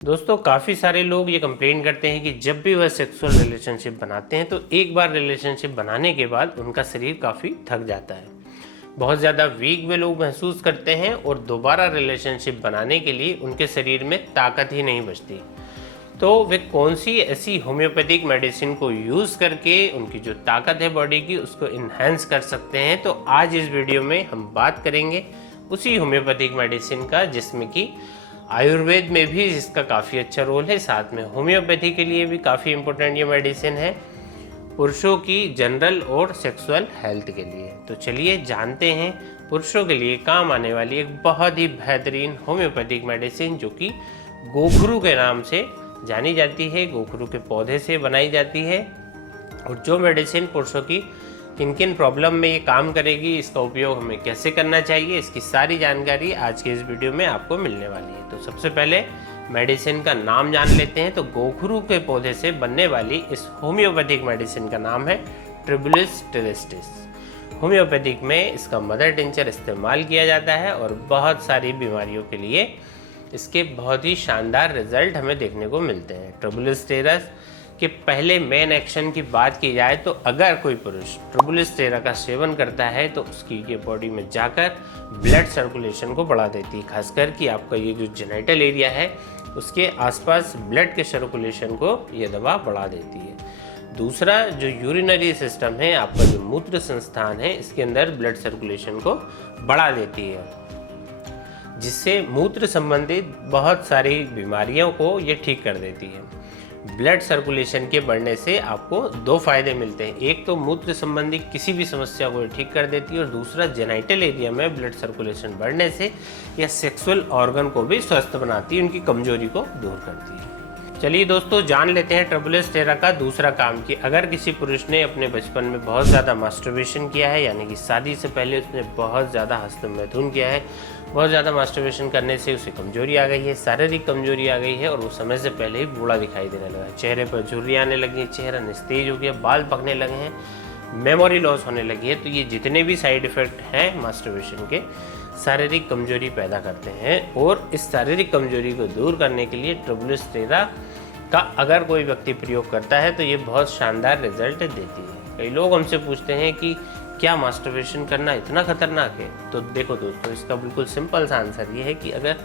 दोस्तों काफ़ी सारे लोग ये कंप्लेन करते हैं कि जब भी वह सेक्सुअल रिलेशनशिप बनाते हैं तो एक बार रिलेशनशिप बनाने के बाद उनका शरीर काफ़ी थक जाता है, बहुत ज़्यादा वीक वे लोग महसूस करते हैं और दोबारा रिलेशनशिप बनाने के लिए उनके शरीर में ताकत ही नहीं बचती। तो वे कौन सी ऐसी होम्योपैथिक मेडिसिन को यूज़ करके उनकी जो ताकत है बॉडी की उसको इन्हेंस कर सकते हैं। तो आज इस वीडियो में हम बात करेंगे उसी होम्योपैथिक मेडिसिन का जिसमें कि आयुर्वेद में भी इसका काफ़ी अच्छा रोल है, साथ में होम्योपैथी के लिए भी काफ़ी इम्पोर्टेंट ये मेडिसिन है पुरुषों की जनरल और सेक्सुअल हेल्थ के लिए। तो चलिए जानते हैं पुरुषों के लिए काम आने वाली एक बहुत ही बेहतरीन होम्योपैथिक मेडिसिन जो कि गोखरू के नाम से जानी जाती है, गोखरू के पौधे से बनाई जाती है। और जो मेडिसिन पुरुषों की किन किन प्रॉब्लम में ये काम करेगी, इसका उपयोग हमें कैसे करना चाहिए, इसकी सारी जानकारी आज के इस वीडियो में आपको मिलने वाली है। तो सबसे पहले मेडिसिन का नाम जान लेते हैं। तो गोखरू के पौधे से बनने वाली इस होम्योपैथिक मेडिसिन का नाम है ट्रिबुलिस टेरेस्टिस। होम्योपैथिक में इसका मदर टिंचर इस्तेमाल किया जाता है और बहुत सारी बीमारियों के लिए इसके बहुत ही शानदार रिजल्ट हमें देखने को मिलते हैं। ट्रिबुलिस टेरस के पहले मेन एक्शन की बात की जाए तो अगर कोई पुरुष ट्रिबुलिस टेरा का सेवन करता है तो उसकी ये बॉडी में जाकर ब्लड सर्कुलेशन को बढ़ा देती है, खासकर कि आपका ये जो जेनिटल एरिया है उसके आसपास ब्लड के सर्कुलेशन को ये दवा बढ़ा देती है। दूसरा, जो यूरिनरी सिस्टम है, आपका जो मूत्र संस्थान है, इसके अंदर ब्लड सर्कुलेशन को बढ़ा देती है, जिससे मूत्र संबंधित बहुत सारी बीमारियों को ये ठीक कर देती है। ब्लड सर्कुलेशन के बढ़ने से आपको दो फायदे मिलते हैं, एक तो मूत्र संबंधी किसी भी समस्या को ठीक कर देती है और दूसरा जेनिटल एरिया में ब्लड सर्कुलेशन बढ़ने से यह सेक्सुअल ऑर्गन को भी स्वस्थ बनाती है, उनकी कमजोरी को दूर करती है। चलिए दोस्तों जान लेते हैं ट्रिबुलिस टेरा का दूसरा काम कि अगर किसी पुरुष ने अपने बचपन में बहुत ज़्यादा मास्टरबेशन किया है, यानी कि शादी से पहले उसने बहुत ज़्यादा हस्तमैथुन किया है, बहुत ज़्यादा मास्टरबेशन करने से उसे कमजोरी आ गई है, शारीरिक कमजोरी आ गई है और वो समय से पहले ही बूढ़ा दिखाई देने लगा है, चेहरे पर झुर्रियाँ आने लगी, चेहरा निस्तेज हो गया, बाल पकने लगे हैं, मेमोरी लॉस होने लगी है। तो ये जितने भी साइड इफ़ेक्ट हैं मास्टरबेशन के शारीरिक कमजोरी पैदा करते हैं और इस शारीरिक कमजोरी को दूर करने के लिए ट्रिबुलिस टेरा का अगर कोई व्यक्ति प्रयोग करता है तो ये बहुत शानदार रिजल्ट देती है। कई लोग हमसे पूछते हैं कि क्या मास्टरबेशन करना इतना खतरनाक है? तो देखो दोस्तों, इसका बिल्कुल सिंपल सा आंसर ये है कि अगर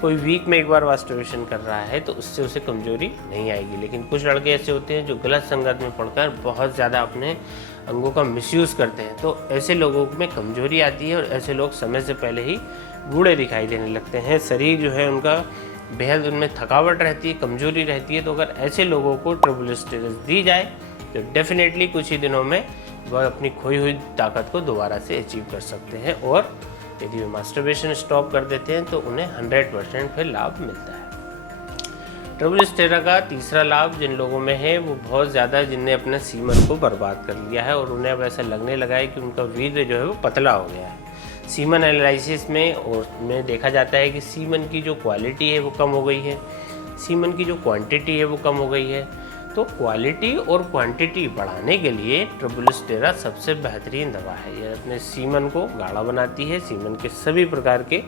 कोई वीक में एक बार मास्टरबेशन कर रहा है तो उससे उसे कमजोरी नहीं आएगी, लेकिन कुछ लड़के ऐसे होते हैं जो गलत संगत में पड़कर बहुत ज़्यादा अपने अंगों का मिसयूज़ करते हैं, तो ऐसे लोगों में कमजोरी आती है और ऐसे लोग समय से पहले ही बूढ़े दिखाई देने लगते हैं, शरीर जो है उनका बेहद उनमें थकावट रहती है, कमजोरी रहती है। तो अगर ऐसे लोगों को ट्रिबुलिस टेरस दी जाए तो डेफिनेटली कुछ ही दिनों में वह अपनी खोई हुई ताकत को दोबारा से अचीव कर सकते हैं और यदि वे मास्टरबेशन स्टॉप कर देते हैं तो उन्हें 100% फिर लाभ मिलता है। ट्रिबुलिस टेरा का तीसरा लाभ जिन लोगों में है वो बहुत ज़्यादा जिनने अपने सीमन को बर्बाद कर लिया है और उन्हें अब ऐसा लगने लगा है कि उनका वीर्य जो है वो पतला हो गया है। सीमन एनालिसिस में देखा जाता है कि सीमन की जो क्वालिटी है वो कम हो गई है, सीमन की जो क्वांटिटी है वो कम हो गई है। तो क्वालिटी और क्वांटिटी बढ़ाने के लिए ट्रिबुलिस टेरा सबसे बेहतरीन दवा है। यह अपने सीमन को गाढ़ा बनाती है, सीमन के सभी प्रकार के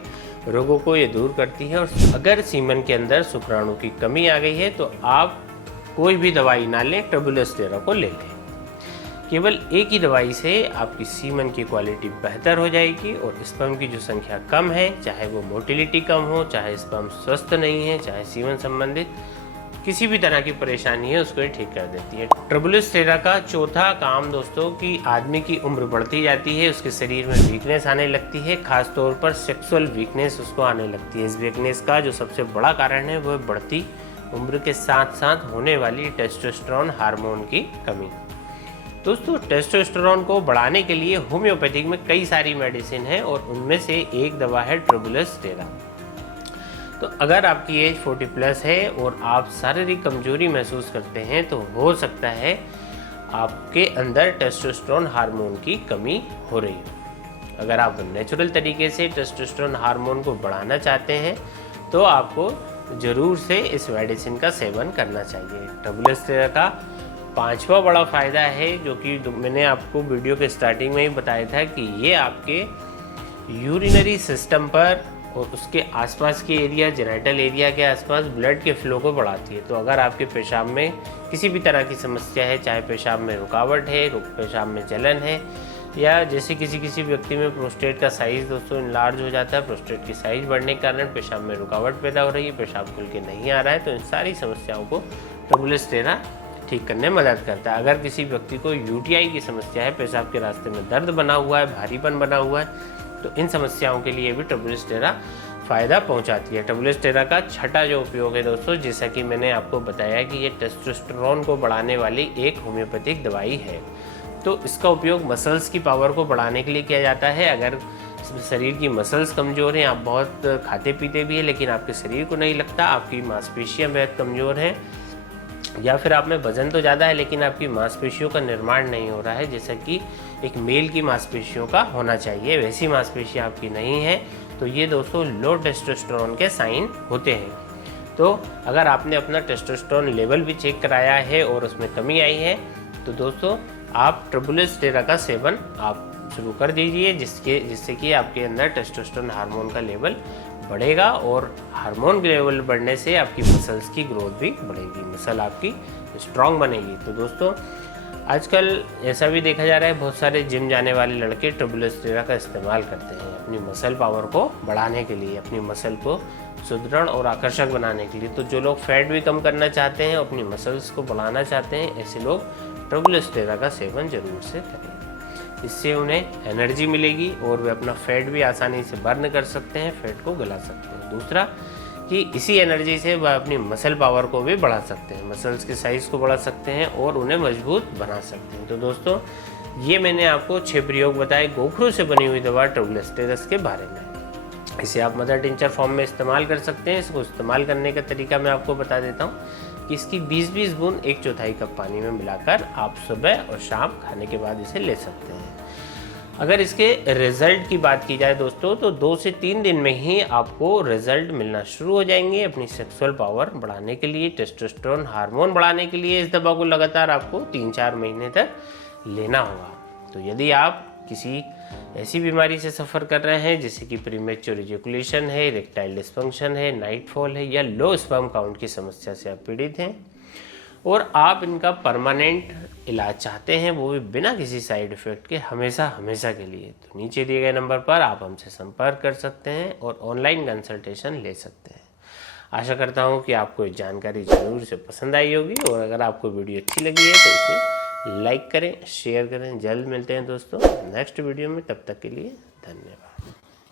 रोगों को ये दूर करती है। और अगर सीमन के अंदर शुक्राणु की कमी आ गई है तो आप कोई भी दवाई ना लें, ट्रिबुलिस टेरा को ले लें। केवल एक ही दवाई से आपकी सीमन की क्वालिटी बेहतर हो जाएगी और स्पर्म की जो संख्या कम है, चाहे वो मोटिलिटी कम हो, चाहे स्पर्म स्वस्थ नहीं है, चाहे सीमन संबंधित किसी भी तरह की परेशानी है, उसको ये ठीक कर देती है। ट्रिबुलिस टेरा का चौथा काम दोस्तों कि आदमी की उम्र बढ़ती जाती है, उसके शरीर में वीकनेस आने लगती है, खास तौर पर सेक्सुअल वीकनेस उसको आने लगती है। इस वीकनेस का जो सबसे बड़ा कारण है वो बढ़ती उम्र के साथ साथ होने वाली टेस्टोस्टेरोन हार्मोन की कमी। दोस्तों टेस्टोस्टेरोन को बढ़ाने के लिए होम्योपैथिक में कई सारी मेडिसिन है और उनमें से एक दवा है ट्रिबुलिस टेरा। तो अगर आपकी एज 40+ है और आप शारीरिक कमजोरी महसूस करते हैं तो हो सकता है आपके अंदर टेस्टोस्टेरोन हार्मोन की कमी हो रही हो। अगर आप नेचुरल तरीके से टेस्टोस्टेरोन हार्मोन को बढ़ाना चाहते हैं तो आपको ज़रूर से इस मेडिसिन का सेवन करना चाहिए। ट्रिबुलिस टेरा का पांचवा बड़ा फ़ायदा है जो कि मैंने आपको वीडियो के स्टार्टिंग में ही बताया था कि ये आपके यूरिनरी सिस्टम पर और उसके आसपास के एरिया, जेनिटल एरिया के आसपास ब्लड के फ्लो को बढ़ाती है। तो अगर आपके पेशाब में किसी भी तरह की समस्या है, चाहे पेशाब में रुकावट है, पेशाब में जलन है, या जैसे किसी व्यक्ति में प्रोस्टेट का साइज़ दोस्तों इनलार्ज हो जाता है, प्रोस्टेट की साइज़ बढ़ने के कारण पेशाब में रुकावट पैदा हो रही है, पेशाब खुल के नहीं आ रहा है, तो इन सारी समस्याओं को ट्रबुलस टेरा ठीक करने में मदद करता है। अगर किसी व्यक्ति को यूटीआई की समस्या है, पेशाब के रास्ते में दर्द बना हुआ है, भारीपन बना हुआ है, तो इन समस्याओं के लिए भी ट्रबुलस टेरा फ़ायदा पहुंचाती है। ट्रबुलस टेरा का छठा जो उपयोग है दोस्तों, जैसा कि मैंने आपको बताया कि ये टेस्टोस्टेरोन को बढ़ाने वाली एक होम्योपैथिक दवाई है। तो इसका उपयोग मसल्स की पावर को बढ़ाने के लिए किया जाता है। अगर शरीर की मसल्स कमज़ोर हैं, आप बहुत खाते पीते भी हैं लेकिन आपके शरीर को नहीं लगता, आपकी मांसपेशियाँ बेहद कमज़ोर हैं, या फिर आप में वज़न तो ज़्यादा है लेकिन आपकी मांसपेशियों का निर्माण नहीं हो रहा है जैसा कि एक मेल की मांसपेशियों का होना चाहिए, वैसी मांसपेशियाँ आपकी नहीं है, तो ये दोस्तों लो टेस्टोस्टेरोन के साइन होते हैं। तो अगर आपने अपना टेस्टोस्टेरोन लेवल भी चेक कराया है और उसमें कमी आई है, तो दोस्तों आप ट्रबुलस टेरा का सेवन आप शुरू कर दीजिए, जिससे कि आपके अंदर टेस्टोस्टेरोन हार्मोन का लेवल बढ़ेगा, और हार्मोन के लेवल बढ़ने से आपकी मसल्स की ग्रोथ भी बढ़ेगी, मसल आपकी स्ट्रांग बनेगी। तो दोस्तों आजकल ऐसा भी देखा जा रहा है, बहुत सारे जिम जाने वाले लड़के ट्रबुलस टेरा का इस्तेमाल करते हैं अपनी मसल पावर को बढ़ाने के लिए, अपनी मसल को सुदृढ़ और आकर्षक बनाने के लिए। तो जो लोग फैट भी कम करना चाहते हैं, अपनी मसल्स को बढ़ाना चाहते हैं, ऐसे लोग ट्रबुलस टेरा का सेवन जरूर से करें। इससे उन्हें एनर्जी मिलेगी और वे अपना फैट भी आसानी से बर्न कर सकते हैं, फैट को गला सकते हैं। दूसरा कि इसी एनर्जी से वह अपनी मसल पावर को भी बढ़ा सकते हैं, मसल्स के साइज़ को बढ़ा सकते हैं और उन्हें मजबूत बना सकते हैं। तो दोस्तों ये मैंने आपको 6 प्रयोग बताए गोखरू से बनी हुई दवा ट्रबुलस टेरस के बारे में। इसे आप मदर टिंचर फॉर्म में इस्तेमाल कर सकते हैं। इसको इस्तेमाल करने का तरीका मैं आपको बता देता हूँ कि इसकी 20-20 बूंद 1/4 कप पानी में मिलाकर आप सुबह और शाम खाने के बाद इसे ले सकते हैं। अगर इसके रिज़ल्ट की बात की जाए दोस्तों, तो 2 से 3 दिन में ही आपको रिज़ल्ट मिलना शुरू हो जाएंगे। अपनी सेक्सुअल पावर बढ़ाने के लिए, टेस्टोस्टेरोन हार्मोन बढ़ाने के लिए इस दवा को लगातार आपको 3-4 महीने तक लेना होगा। तो यदि आप किसी ऐसी बीमारी से सफ़र कर रहे हैं जैसे कि प्रीमेच्योर इजैकुलेशन है, इरेक्टाइल डिस्फंक्शन है, नाइटफॉल है, या लो स्पर्म काउंट की समस्या से आप पीड़ित हैं और आप इनका परमानेंट इलाज चाहते हैं, वो भी बिना किसी साइड इफ़ेक्ट के, हमेशा के लिए, तो नीचे दिए गए नंबर पर आप हमसे संपर्क कर सकते हैं और ऑनलाइन कंसल्टेशन ले सकते हैं। आशा करता हूँ कि आपको ये जानकारी ज़रूर से पसंद आई होगी, और अगर आपको वीडियो अच्छी लगी है तो इसे लाइक करें, शेयर करें। जल्द मिलते हैं दोस्तों नेक्स्ट वीडियो में, तब तक के लिए धन्यवाद।